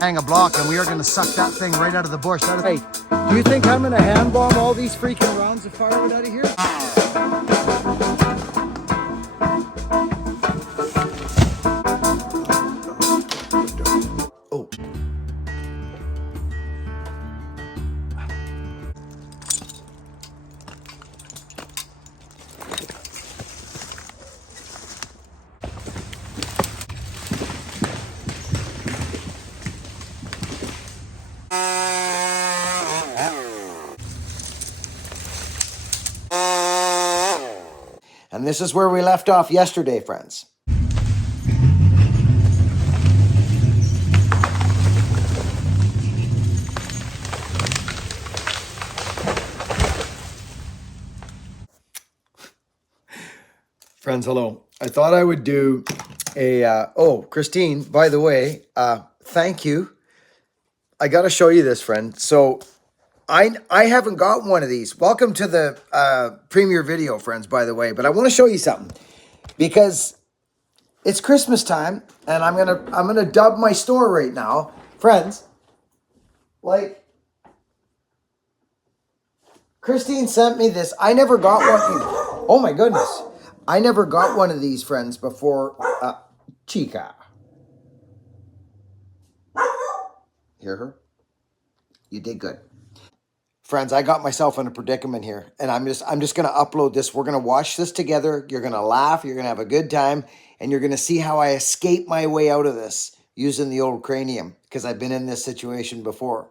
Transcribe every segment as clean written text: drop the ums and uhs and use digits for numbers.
hang a block, and we are going to suck that thing right out of the bush. Hey, do you think I'm going to hand bomb all these freaking rounds of firewood out of here? Oh. And this is where we left off yesterday, friends. Friends, hello. I thought I would do a, oh, Christine, by the way, thank you. I got to show you this, friend. So I haven't got one of these. Welcome to the premiere video, friends, by the way. But I want to show you something because it's Christmas time, and I'm gonna dub my store right now, friends. Like, Christine sent me this. I never got one. Oh my goodness, I never got one of these, friends, before. Chica, hear her? You did good. Friends, I got myself in a predicament here, and I'm just going to upload this. We're going to watch this together. You're going to laugh. You're going to have a good time, and you're going to see how I escape my way out of this using the old cranium, because I've been in this situation before.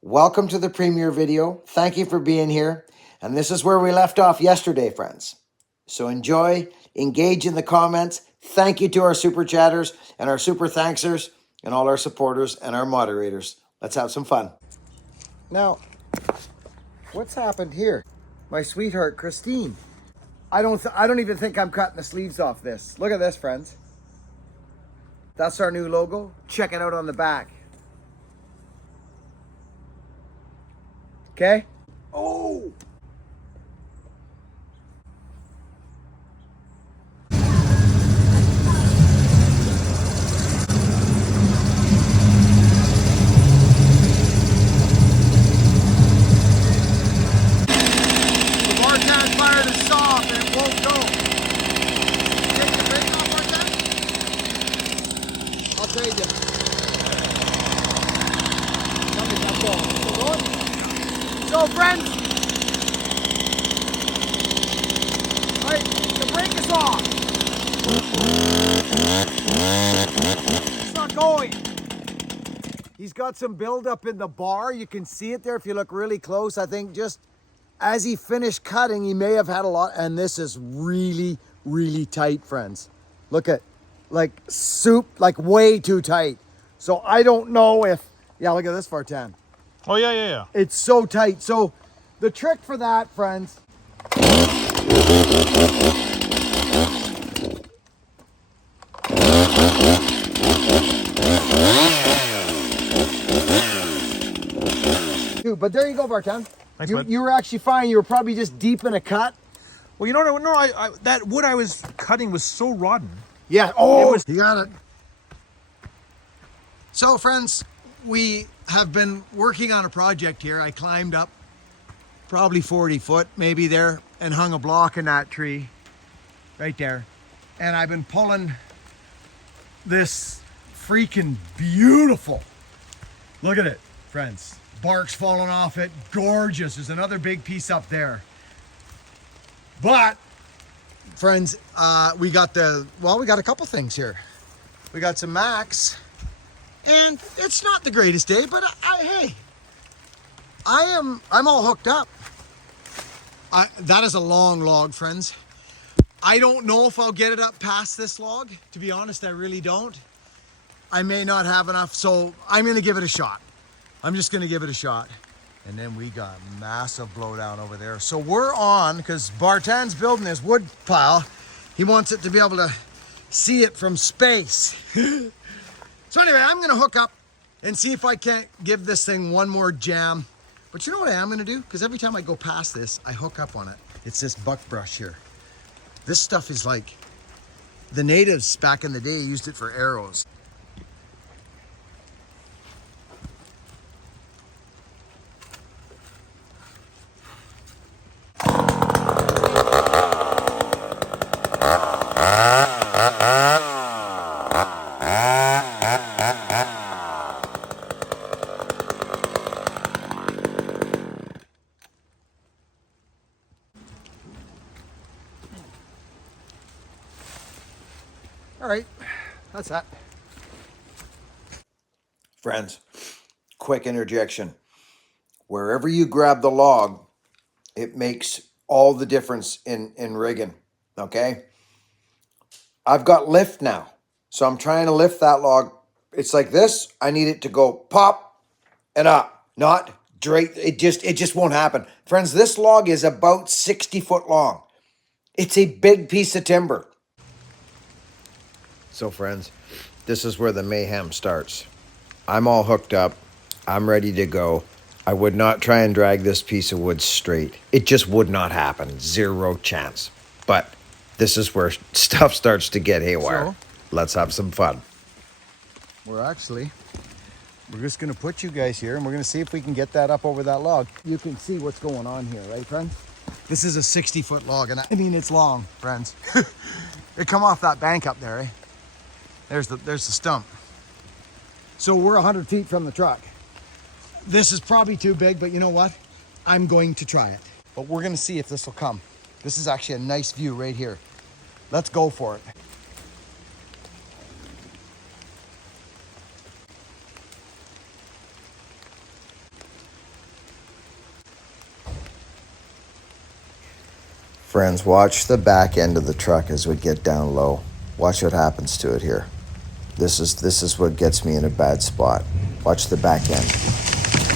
Welcome to the premiere video. Thank you for being here, and this is where we left off yesterday, friends. So enjoy, engage in the comments. Thank you to our super chatters and our super thanksers and all our supporters and our moderators. Let's have some fun. Now, what's happened here? My sweetheart, Christine. I don't even think I'm cutting the sleeves off this. Look at this, friends. That's our new logo. Check it out on the back. Okay? Oh! So, friends, right, the brake is off. It's not going. He's got some buildup in the bar. You can see it there if you look really close. I think just as he finished cutting, he may have had a lot. And this is really, really tight, friends. Look at, like, soup, like way too tight. So I don't know if, yeah, look at this, Vartan. Oh, yeah. It's so tight. So the trick for that, friends, but there you go, Barton. Thanks, bud. You were actually fine. You were probably just deep in a cut. Well, you know, no, that wood I was cutting was so rotten. Yeah. Oh, you got it. So, friends, we have been working on a project here. I climbed up probably 40 foot, maybe there, and hung a block in that tree right there. And I've been pulling this freaking beautiful. Look at it, friends. Bark's falling off it. Gorgeous. There's another big piece up there. But, friends, we got a couple things here. We got some Max. And it's not the greatest day, but hey, I'm all hooked up. That is a long log, friends. I don't know if I'll get it up past this log. To be honest, I really don't. I may not have enough, so I'm gonna give it a shot. I'm just gonna give it a shot. And then we got massive blowdown over there. So we're on, because Bartan's building his wood pile. He wants it to be able to see it from space. So anyway, I'm going to hook up and see if I can't give this thing one more jam. But you know what I am going to do? Because every time I go past this, I hook up on it. It's this buck brush here. This stuff is like, the natives back in the day used it for arrows. That's that. Friends, quick interjection. Wherever you grab the log, it makes all the difference in rigging, okay? I've got lift now, so I'm trying to lift that log. It's like this. I need it to go pop and up, not straight. It just won't happen. Friends, this log is about 60 foot long. It's a big piece of timber. So friends, this is where the mayhem starts. I'm all hooked up. I'm ready to go. I would not try and drag this piece of wood straight. It just would not happen. Zero chance. But this is where stuff starts to get haywire. So, let's have some fun. We're just gonna put you guys here and we're gonna see if we can get that up over that log. You can see what's going on here, right, friends? This is a 60-foot log, and I mean, it's long, friends. It come off that bank up there, eh? There's the stump. So we're 100 feet from the truck. This is probably too big, but you know what? I'm going to try it. But we're gonna see if this will come. This is actually a nice view right here. Let's go for it. Friends, watch the back end of the truck as we get down low. Watch what happens to it here. This is what gets me in a bad spot. Watch the back end.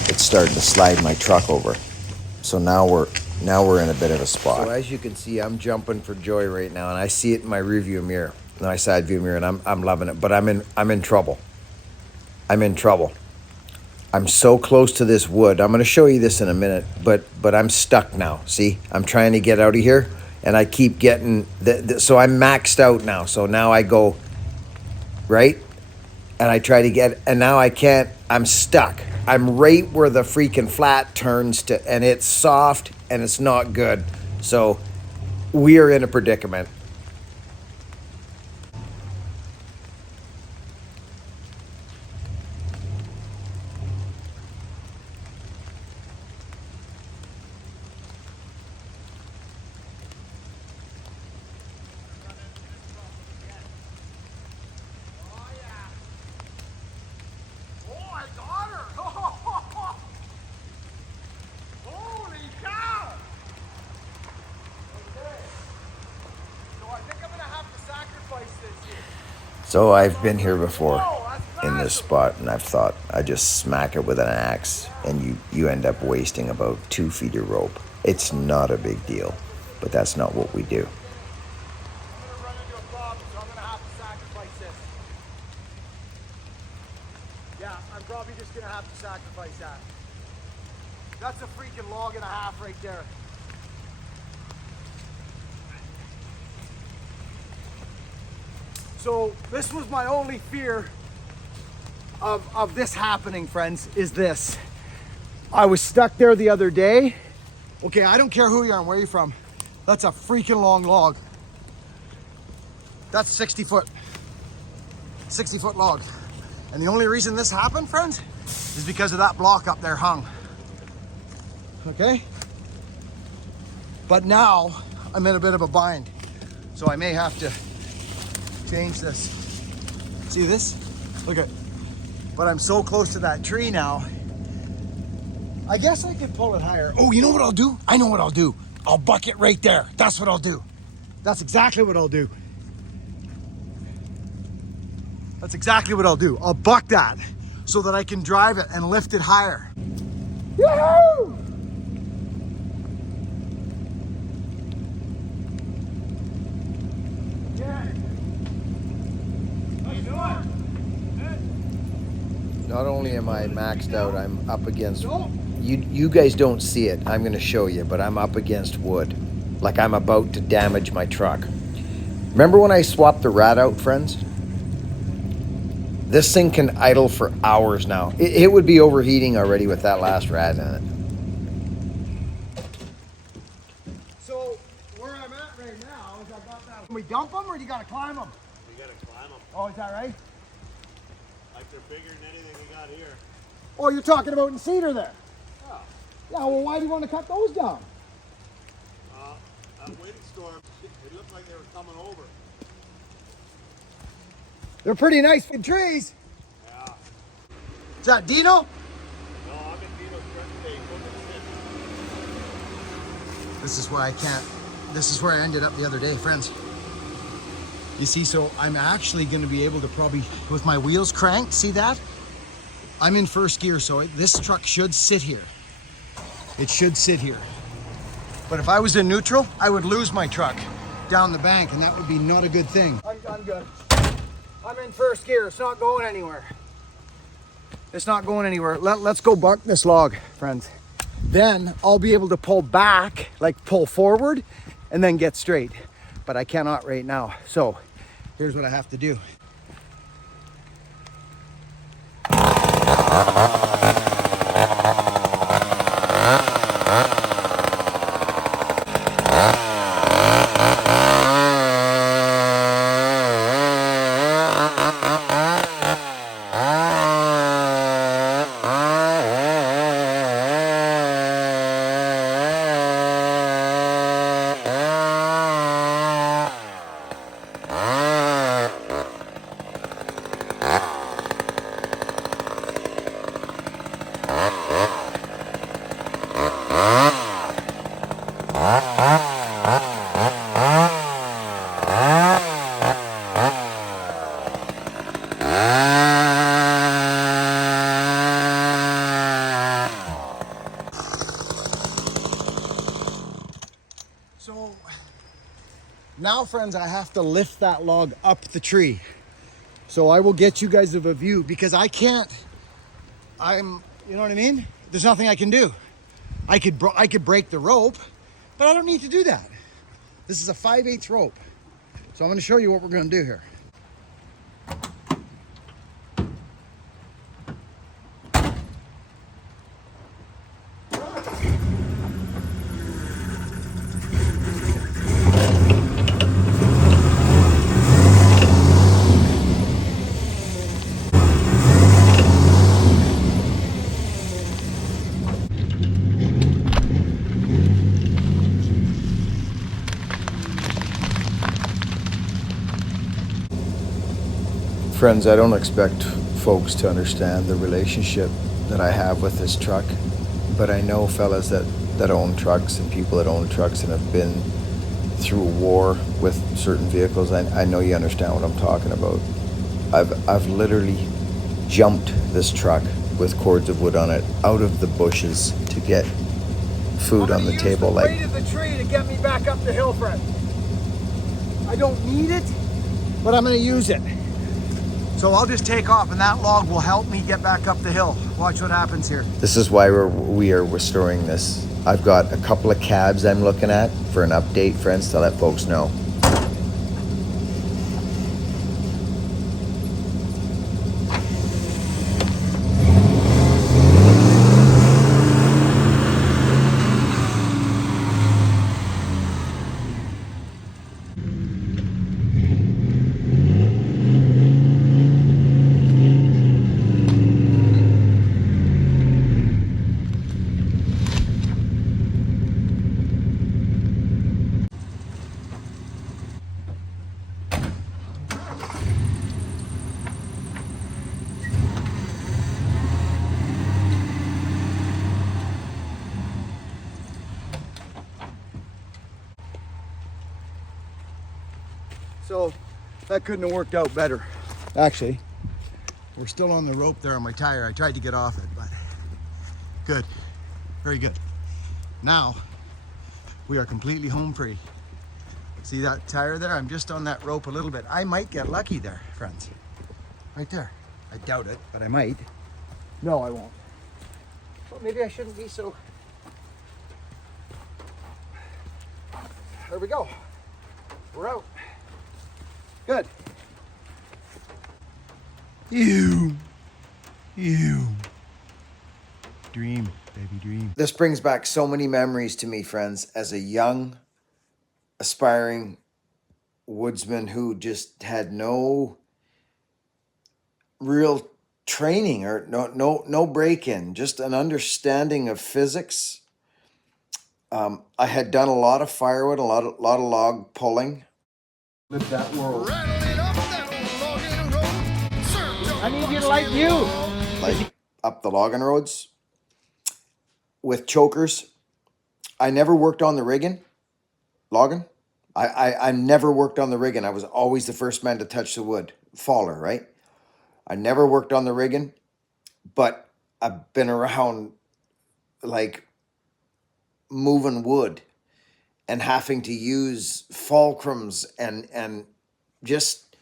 It's starting to slide my truck over. So now we're in a bit of a spot. So as you can see, I'm jumping for joy right now, and I see it in my rearview mirror, my side view mirror, and I'm loving it. But I'm in trouble. I'm in trouble. I'm so close to this wood. I'm going to show you this in a minute, but I'm stuck now. See, I'm trying to get out of here, and I keep getting so I'm maxed out now. So now I go right, and I try to get, and now I can't. I'm stuck. I'm right where the freaking flat turns to, and it's soft, and it's not good. So we are in a predicament. So I've been here before in this spot, and I've thought I just smack it with an axe, and you end up wasting about 2 feet of rope. It's not a big deal, but that's not what we do. I'm gonna run into a problem, so I'm gonna have to sacrifice this. Yeah, I'm probably just gonna have to sacrifice that. That's a freaking log and a half right there. So this was my only fear of this happening, friends, is this. I was stuck there the other day. Okay, I don't care who you are and where you're from. That's a freaking long log. That's 60 foot log. And the only reason this happened, friends, is because of that block up there hung. Okay? But now I'm in a bit of a bind. So I may have to change this. See this? Look at, but I'm so close to that tree now. I guess I could pull it higher. Oh, you know what I'll do? I know what I'll do. I'll buck it right there. That's what I'll do. That's exactly what I'll do. That's exactly what I'll do. I'll buck that so that I can drive it and lift it higher. Woohoo! Not only am I maxed out, I'm up against, you guys don't see it, I'm gonna show you, but I'm up against wood. Like I'm about to damage my truck. Remember when I swapped the rat out, friends? This thing can idle for hours now. It would be overheating already with that last rat in it. So where I'm at right now is I got that. Can we dump them or do you gotta climb them? We gotta climb them. Oh, is that right? Like they're bigger than anything we got here. Oh, you're talking about in cedar there. Oh. Yeah, well, why do you want to cut those down? That windstorm, it looked like they were coming over. They're pretty nice trees. Yeah. Is that Dino? No, I'm in Dino's birthday. This is where I can't, this is where I ended up the other day, friends. You see, so I'm actually gonna be able to probably, with my wheels cranked, see that? I'm in first gear, so this truck should sit here. It should sit here. But if I was in neutral, I would lose my truck down the bank, and that would be not a good thing. I'm good. I'm in first gear, it's not going anywhere. It's not going anywhere. Let's go buck this log, friends. Then I'll be able to pull back, like pull forward, and then get straight. But I cannot right now. So here's what I have to do. So now, friends, I have to lift that log up the tree. So I will get you guys a view because I can't, you know what I mean? There's nothing I can do. I could break the rope, but I don't need to do that. This is a 5/8 rope. So I'm gonna show you what we're gonna do here. Friends, I don't expect folks to understand the relationship that I have with this truck, but I know fellas that own trucks and people that own trucks and have been through a war with certain vehicles. I know you understand what I'm talking about. I've literally jumped this truck with cords of wood on it out of the bushes to get food on the table. I'm gonna use the weight of the tree to get me back up the hill, friend. I don't need it, but I'm gonna use it. So I'll just take off and that log will help me get back up the hill. Watch what happens here. This is why we are restoring this. I've got a couple of cabs I'm looking at for an update, friends, to let folks know. So that couldn't have worked out better. Actually, we're still on the rope there on my tire. I tried to get off it, but good, very good. Now we are completely home free. See that tire there? I'm just on that rope a little bit. I might get lucky there, friends. Right there. I doubt it, but I might. No, I won't. Well, maybe I shouldn't be so. There we go. We're out. Good. You. Dream, baby, dream. This brings back so many memories to me, friends, as a young, aspiring woodsman who just had no real training or no break-in, just an understanding of physics. I had done a lot of firewood, a lot of log pulling. Live that world. Rattling up that old logging road. like you. Like up the logging roads with chokers. I never worked on the rigging, logging. I never worked on the rigging. I was always the first man to touch the wood, faller, right? I never worked on the rigging, but I've been around like moving wood and having to use fulcrums and just,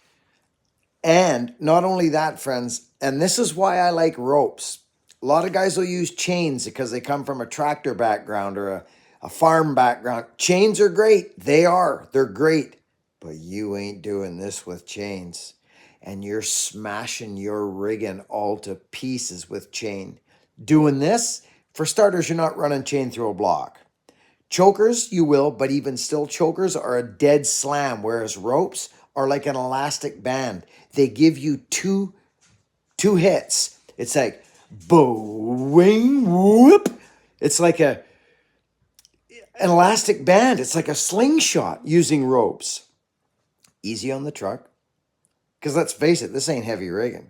and not only that, friends, and this is why I like ropes. A lot of guys will use chains because they come from a tractor background or a farm background. Chains are great. They're great. But you ain't doing this with chains. And you're smashing your rigging all to pieces with chain. Doing this, for starters, you're not running chain through a block. Chokers, you will, but even still, chokers are a dead slam, whereas ropes are like an elastic band. They give you two hits. It's like boing whoop. It's like an elastic band. It's like a slingshot using ropes. Easy on the truck. Because let's face it, this ain't heavy rigging.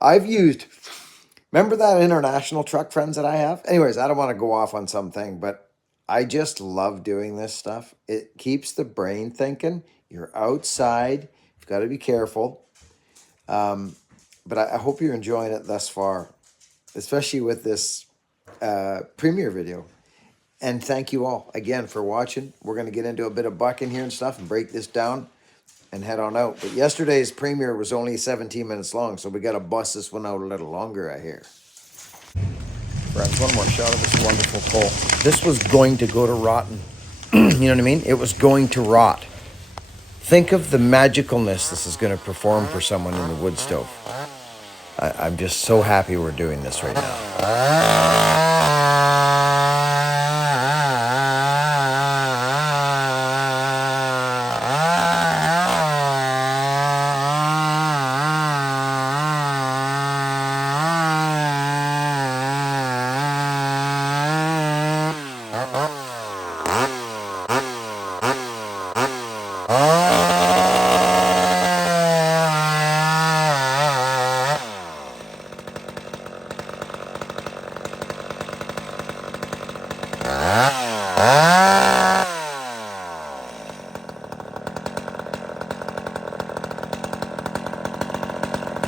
I've used, remember that international truck, friends, that I have? Anyways, I don't want to go off on something, but I just love doing this stuff. It keeps the brain thinking. You're outside. You've got to be careful. But I hope you're enjoying it thus far, especially with this premiere video. And thank you all again for watching. We're going to get into a bit of bucking here and stuff and break this down and head on out. But yesterday's premiere was only 17 minutes long, so we got to bust this one out a little longer, I hear. Friends, one more shot of this wonderful pole. This was going to go to rotten. You know what I mean? It was going to rot. Think of the magicalness this is going to perform for someone in the wood stove. I'm just so happy we're doing this right now.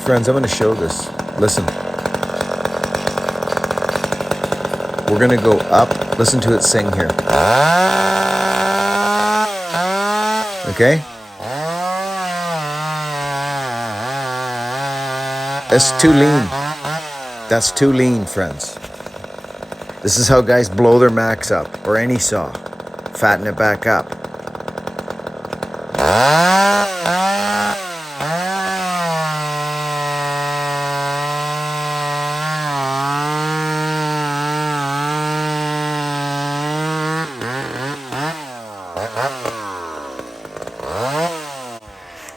Friends, I'm going to show this. Listen. We're going to go up. Listen to it sing here. Okay? That's too lean. That's too lean, friends. This is how guys blow their max up, or any saw. Fatten it back up.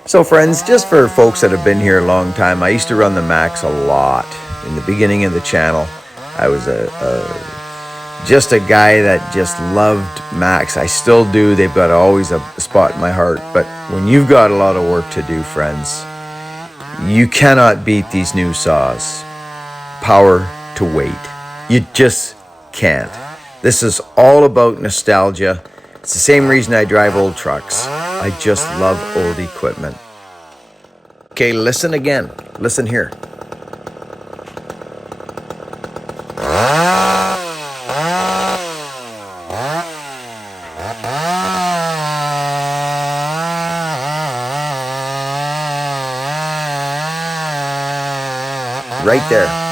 So friends, just for folks that have been here a long time, I used to run the Max a lot. In the beginning of the channel, I was just a guy that just loved Max. I still do. They've got always a spot in my heart. But when you've got a lot of work to do, friends, you cannot beat these new saws. Power to weight. You just can't. This is all about nostalgia. It's the same reason I drive old trucks. I just love old equipment. Okay, listen again. Listen here. Right there.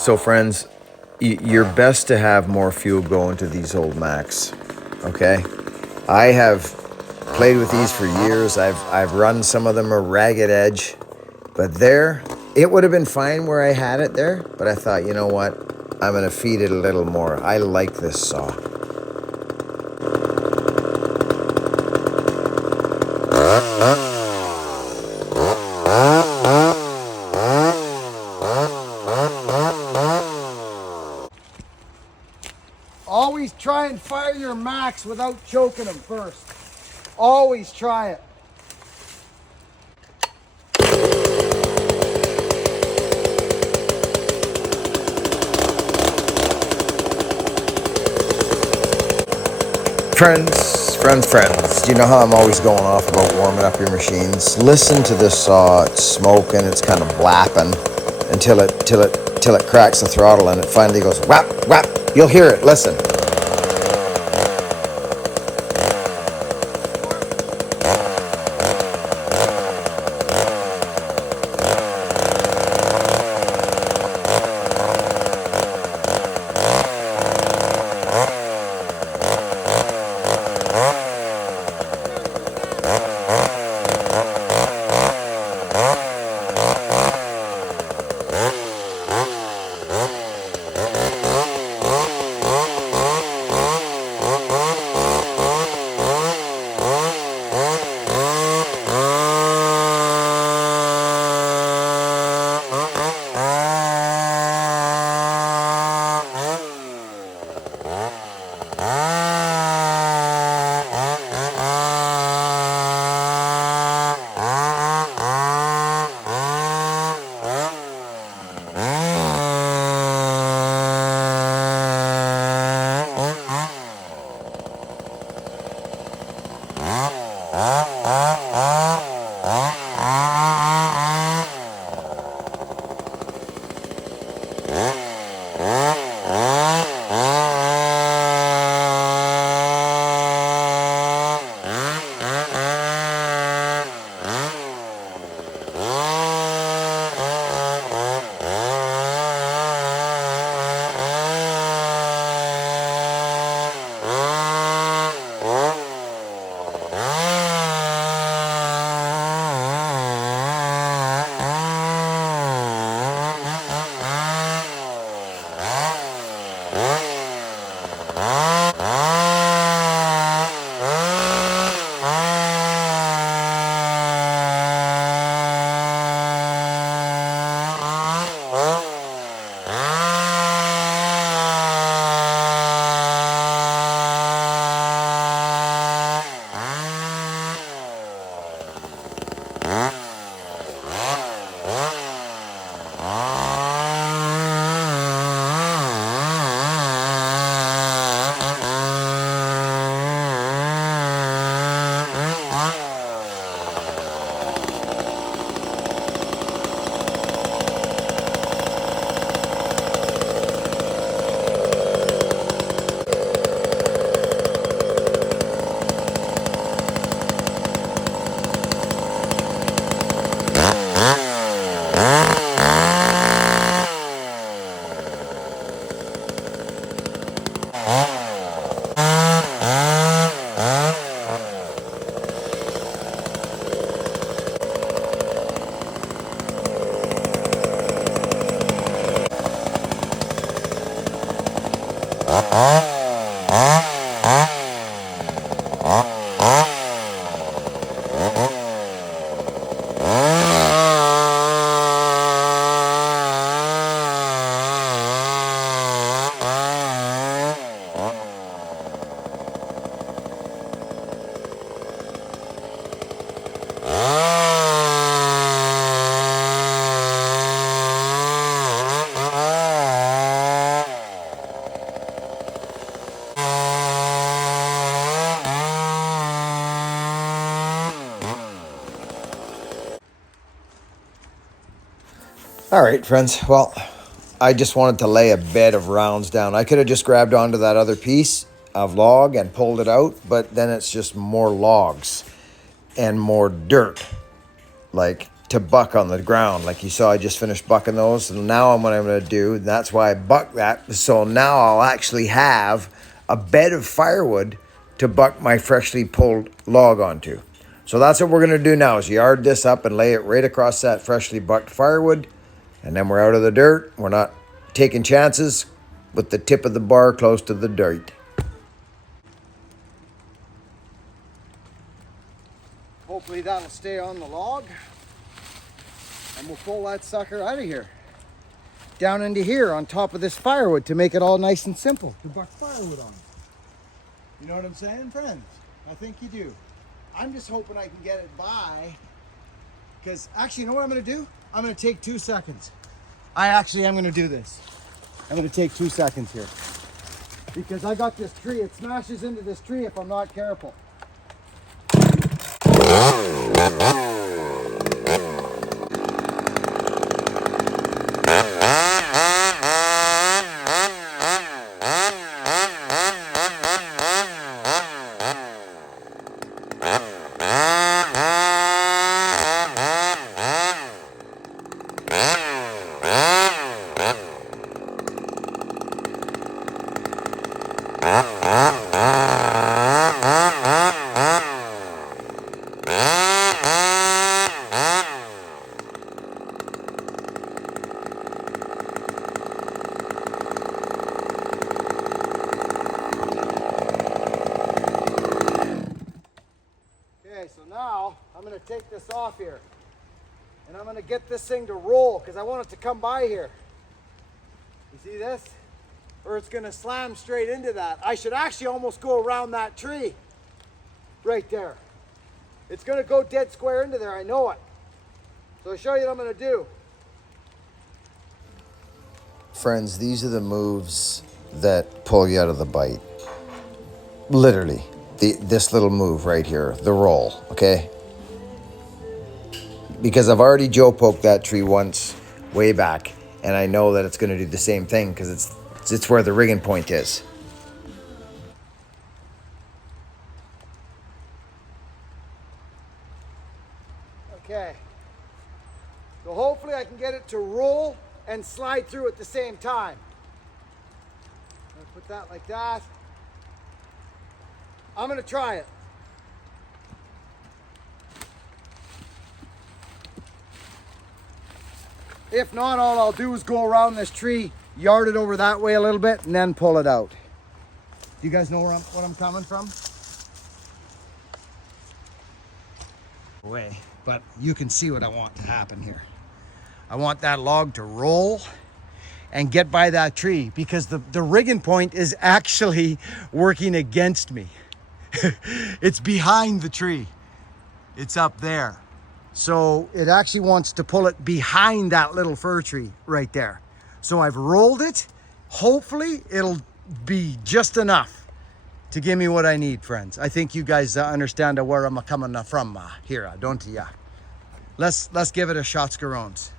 So friends, you're best to have more fuel going to these old Macs, okay? I have played with these for years. I've run some of them a ragged edge, but there, it would have been fine where I had it there, but I thought, you know what? I'm gonna feed it a little more. I like this saw. Always try and fire your max without choking them first. Always try it. Friends, do you know how I'm always going off about warming up your machines? Listen to this saw, it's smoking, it's kind of blapping until it cracks the throttle and it finally goes whap, whap. You'll hear it, listen. All right, friends. Well, I just wanted to lay a bed of rounds down. I could have just grabbed onto that other piece of log and pulled it out, but then it's just more logs and more dirt, like to buck on the ground. Like you saw, I just finished bucking those. And now what I'm going to do, and that's why I bucked that. So now I'll actually have a bed of firewood to buck my freshly pulled log onto. So that's what we're going to do now is yard this up and lay it right across that freshly bucked firewood. And then we're out of the dirt. We're not taking chances with the tip of the bar close to the dirt. Hopefully that'll stay on the log. And we'll pull that sucker out of here. down into here on top of this firewood to make it all nice and simple to buck firewood on. You know what I'm saying, friends? I think you do. I'm just hoping I can get it by, because actually, you know what I'm going to do? I'm going to take 2 seconds. I actually am going to do this. I'm going to take 2 seconds here, because I got this tree. It smashes into this tree if I'm not careful. Okay, so now I'm going to take this off here, and I'm going to get this thing to roll because I want it to come by here. You see this? Or it's going to slam straight into that. I should actually almost go around that tree right there. It's going to go dead square into there, I know it. So I'll show you what I'm going to do. Friends, these are the moves that pull you out of the bite. Literally, this little move right here, the roll, okay? Because I've already Joe poked that tree once, way back, and I know that it's going to do the same thing because it's where the rigging point is. Okay. So hopefully I can get it to roll and slide through at the same time. I'll put that like that. I'm going to try it. If not, all I'll do is go around this tree, yard it over that way a little bit, and then pull it out. Do you guys know what I'm coming from? Way, but you can see what I want to happen here. I want that log to roll and get by that tree because the rigging point is actually working against me. It's behind the tree. It's up there. So it actually wants to pull it behind that little fir tree right there. So I've rolled it. Hopefully it'll be just enough to give me what I need, friends. I think you guys understand where I'm coming from here, don't you? Let's give it a shot, scarones.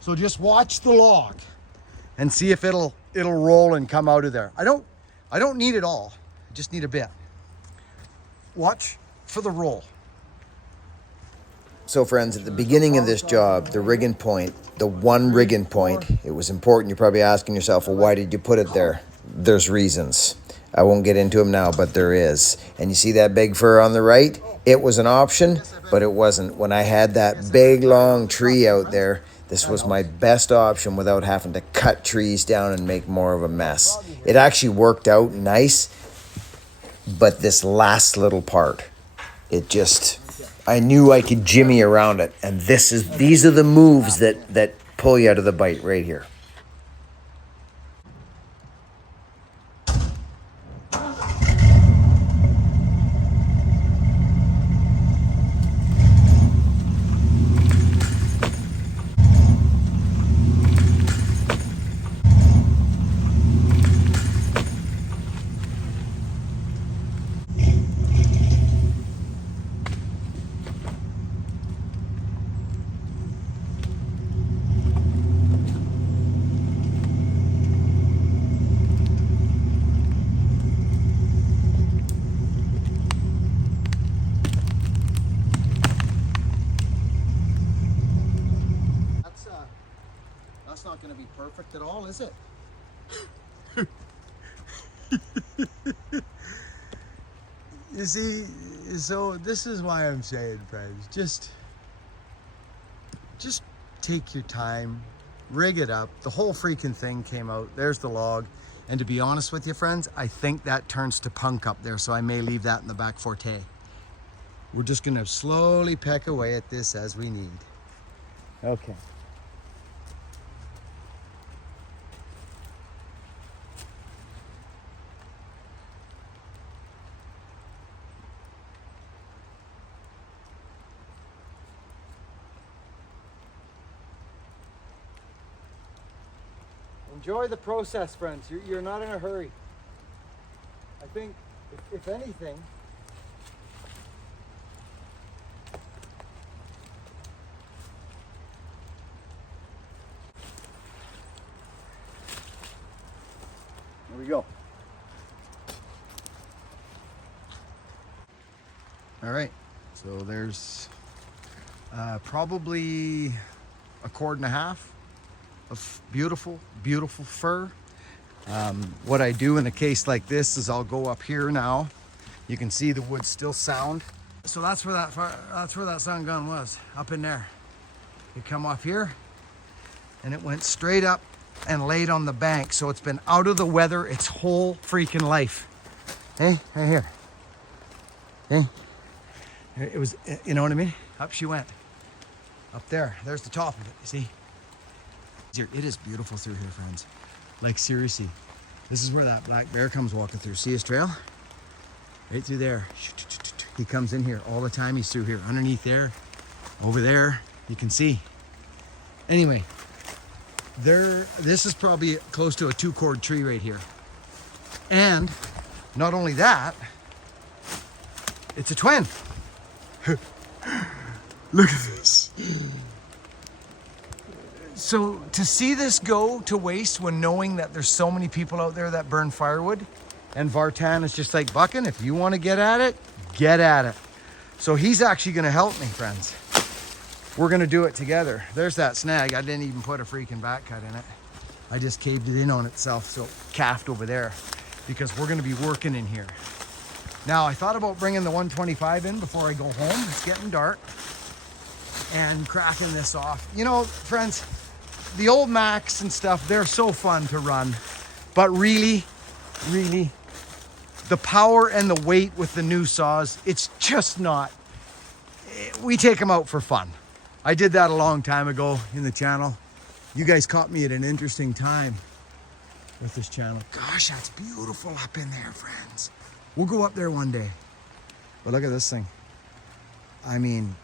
So just watch the log and see if it'll roll and come out of there. I don't need it all. I just need a bit. Watch for the roll. So friends, at the beginning of this job, the rigging point, the one rigging point, it was important. You're probably asking yourself, well, why did you put it there? There's reasons. I won't get into them now, but there is. And you see that big fir on the right? It was an option, but it wasn't. When I had that big long tree out there, this was my best option without having to cut trees down and make more of a mess. It actually worked out nice, but this last little part, it just, I knew I could jimmy around it. And these are the moves that pull you out of the bite right here. That's not going to be perfect at all, is it? You see, so this is why I'm saying, friends, just take your time, rig it up. The whole freaking thing came out. There's the log. And to be honest with you, friends, I think that turns to punk up there, so I may leave that in the back forte. We're just going to slowly peck away at this as we need. Okay. Enjoy the process, friends. You're not in a hurry. I think, if anything, there we go. All right, so there's probably 1.5 cords of beautiful, beautiful fir. What I do in a case like this is I'll go up here now. You can see the wood's still sound. So that's where that sun gun was, up in there. You come off here, and it went straight up and laid on the bank. So it's been out of the weather its whole freaking life. Hey, right here. Hey. It was, you know what I mean? Up she went. Up there. There's the top of it, you see? It is beautiful through here, friends. Like, seriously. This is where that black bear comes walking through. See his trail? Right through there. He comes in here all the time. He's through here. Underneath there. Over there. You can see. Anyway. This is probably close to a 2-cord tree right here. And not only that, it's a twin. Look at this. So to see this go to waste when knowing that there's so many people out there that burn firewood, and Vartan is just like, Buckin, if you want to get at it, get at it. So he's actually going to help me, friends. We're going to do it together. There's that snag. I didn't even put a freaking back cut in it. I just caved it in on itself, so it calved over there, because we're going to be working in here. Now, I thought about bringing the 125 in before I go home. It's getting dark. And cracking this off. You know, friends, the old Macs and stuff, they're so fun to run. But really, really, the power and the weight with the new saws, it's just not. We take them out for fun. I did that a long time ago in the channel. You guys caught me at an interesting time with this channel. Gosh, that's beautiful up in there, friends. We'll go up there one day. But look at this thing. I mean,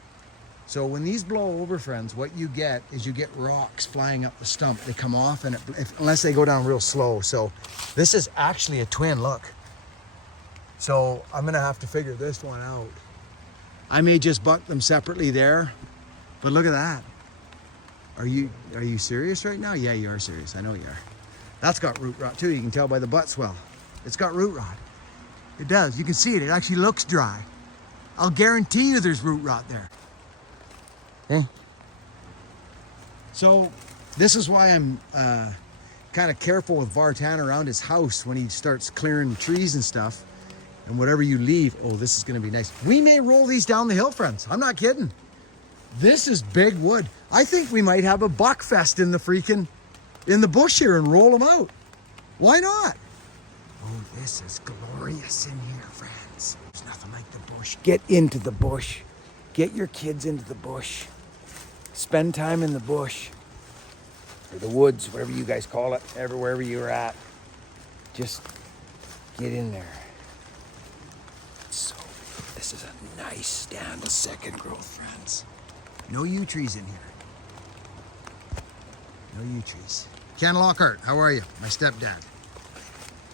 so when these blow over, friends, what you get is you get rocks flying up the stump. They come off, and unless they go down real slow. So this is actually a twin, look. So I'm gonna have to figure this one out. I may just buck them separately there, but look at that. Are you serious right now? Yeah, you are serious. I know you are. That's got root rot too. You can tell by the butt swell. It's got root rot. It does. You can see it. It actually looks dry. I'll guarantee you there's root rot there. Okay. So this is why I'm kind of careful with Vartan around his house when he starts clearing trees and stuff. And whatever you leave, oh, this is going to be nice. We may roll these down the hill, friends. I'm not kidding. This is big wood. I think we might have a buck fest in the bush here and roll them out. Why not? Oh, this is glorious in here, friends. There's nothing like the bush. Get into the bush. Get your kids into the bush. Spend time in the bush. Or the woods, whatever you guys call it, wherever you're at. Just get in there. So, this is a nice stand of second growth, friends. No yew trees in here. No yew trees. Ken Lockhart, how are you? My stepdad.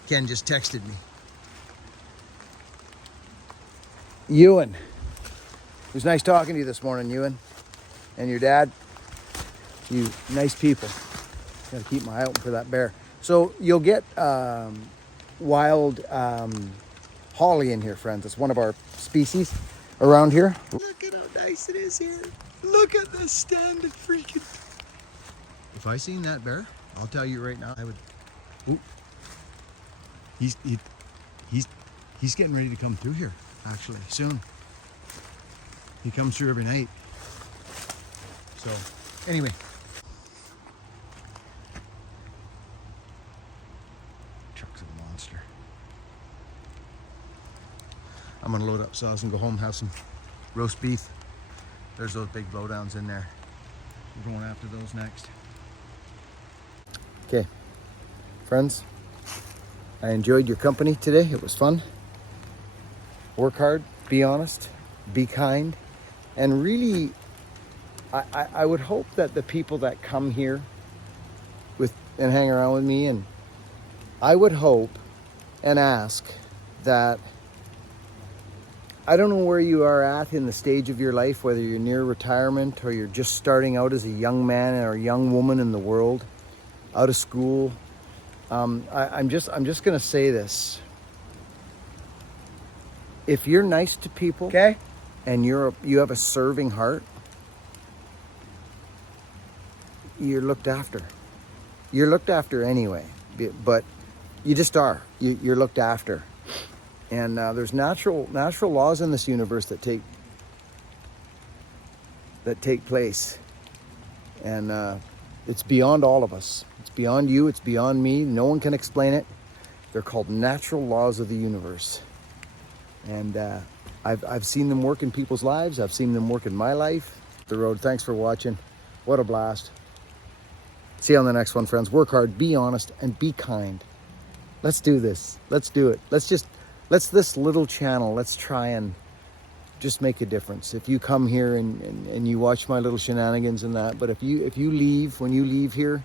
Ken just texted me. Ewan. It was nice talking to you this morning, Ewan. And your dad. You nice people. Gotta keep my eye open for that bear. So you'll get wild holly in here, friends. It's one of our species around here. Look at how nice it is here. Look at the stand of freaking. If I seen that bear, I'll tell you right now, I would. Ooh. He's getting ready to come through here, actually, soon. He comes through every night. So, anyway. Truck's a monster. I'm gonna load up saws and go home, have some roast beef. There's those big blowdowns in there. We're going after those next. Okay, friends. I enjoyed your company today. It was fun. Work hard, be honest, be kind, and really, I would hope that the people that come here with and hang around with me. And I would hope and ask that, I don't know where you are at in the stage of your life, whether you're near retirement or you're just starting out as a young man or a young woman in the world, out of school. I'm just gonna say this. If you're nice to people, Okay? and you have a serving heart, you're looked after. You're looked after anyway, but you just are. You're looked after. And there's natural laws in this universe that take place, and it's beyond all of us. It's beyond you. It's beyond me. No one can explain it. They're called natural laws of the universe, and I've seen them work in people's lives. I've seen them work in my life. The road. Thanks for watching. What a blast. See you on the next one, friends. Work hard, be honest, and be kind. Let's do this. Let's do it. Let's this little channel, let's try and just make a difference. If you come here and you watch my little shenanigans and that, but if you leave, when you leave here,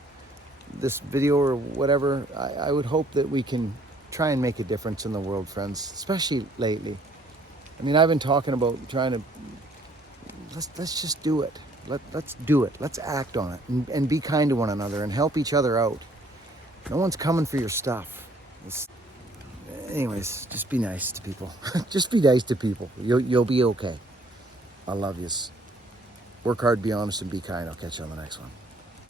this video or whatever, I would hope that we can try and make a difference in the world, friends, especially lately. I mean, I've been talking about trying to, let's just do it. Let's do it. Let's act on it and be kind to one another and help each other out. No one's coming for your stuff. Anyways, just be nice to people. Just be nice to people. You'll be okay. I love yous. Work hard, be honest, and be kind. I'll catch you on the next one.